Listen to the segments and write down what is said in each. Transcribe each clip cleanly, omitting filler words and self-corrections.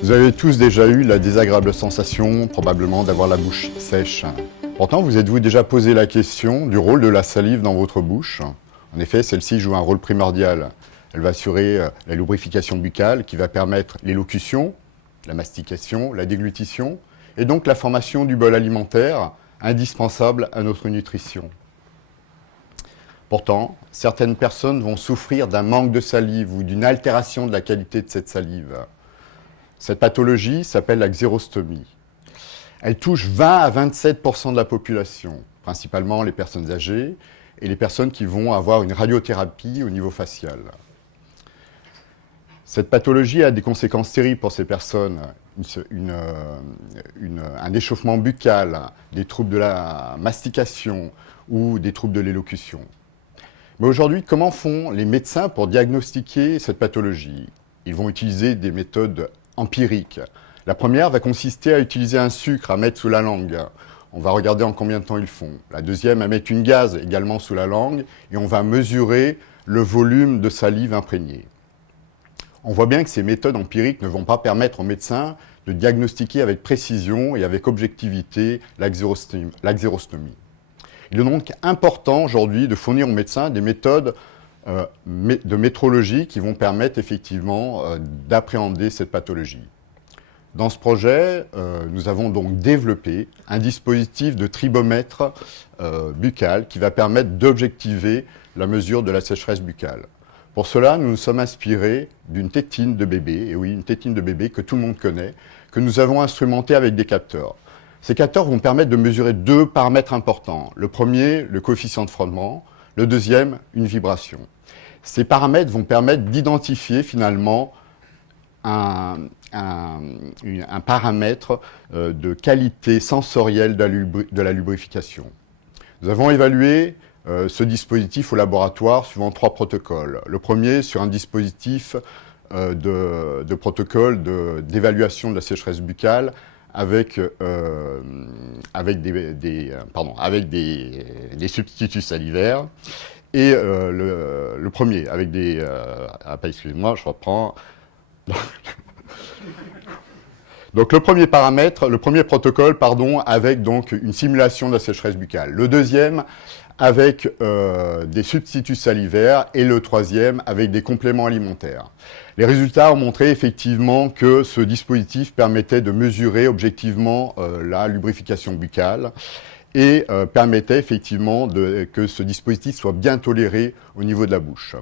Vous avez tous déjà eu la désagréable sensation, probablement, d'avoir la bouche sèche. Pourtant, vous êtes-vous déjà posé la question du rôle de la salive dans votre bouche? En effet, celle-ci joue un rôle primordial. Elle va assurer la lubrification buccale qui va permettre l'élocution, la mastication, la déglutition, et donc la formation du bol alimentaire, indispensable à notre nutrition. Pourtant, certaines personnes vont souffrir d'un manque de salive ou d'une altération de la qualité de cette salive. Cette pathologie s'appelle la xérostomie. Elle touche 20 à 27% de la population, principalement les personnes âgées et les personnes qui vont avoir une radiothérapie au niveau facial. Cette pathologie a des conséquences terribles pour ces personnes. Un échauffement buccal, des troubles de la mastication ou des troubles de l'élocution. Mais aujourd'hui, comment font les médecins pour diagnostiquer cette pathologie? Ils vont utiliser des méthodes empiriques. La première va consister à utiliser un sucre à mettre sous la langue. On va regarder en combien de temps ils font. La deuxième, à mettre une gaze également sous la langue et on va mesurer le volume de salive imprégnée. On voit bien que ces méthodes empiriques ne vont pas permettre aux médecins de diagnostiquer avec précision et avec objectivité la xérostomie. Il est donc important aujourd'hui de fournir aux médecins des méthodes de métrologie qui vont permettre effectivement d'appréhender cette pathologie. Dans ce projet, nous avons donc développé un dispositif de tribomètre buccal qui va permettre d'objectiver la mesure de la sécheresse buccale. Pour cela, nous nous sommes inspirés d'une tétine de bébé, et oui, une tétine de bébé que tout le monde connaît, que nous avons instrumentée avec des capteurs. Ces capteurs vont permettre de mesurer deux paramètres importants. Le premier, le coefficient de frottement. Le deuxième, une vibration. Ces paramètres vont permettre d'identifier finalement un paramètre de qualité sensorielle de la lubrification. Nous avons évalué ce dispositif au laboratoire suivant 3 protocoles. Le premier sur un dispositif de protocole d'évaluation de la sécheresse buccale avec des substituts salivaires. Et le premier, avec des... excusez-moi, je reprends. Donc le premier paramètre, le premier protocole, avec donc une simulation de la sécheresse buccale. Le deuxième, avec des substituts salivaires. Et le troisième, avec des compléments alimentaires. Les résultats ont montré effectivement que ce dispositif permettait de mesurer objectivement la lubrification buccale et permettait effectivement que ce dispositif soit bien toléré au niveau de la bouche.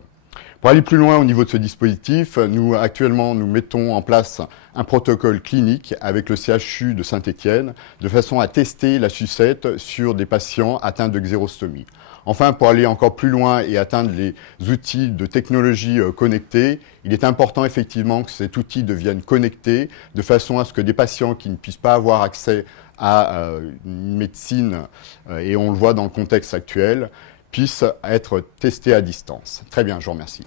Pour aller plus loin au niveau de ce dispositif, actuellement nous mettons en place un protocole clinique avec le CHU de Saint-Étienne de façon à tester la sucette sur des patients atteints de xérostomie. Enfin, pour aller encore plus loin et atteindre les outils de technologie connectée, il est important effectivement que cet outil devienne connecté de façon à ce que des patients qui ne puissent pas avoir accès à une médecine, et on le voit dans le contexte actuel, puissent être testés à distance. Très bien, je vous remercie.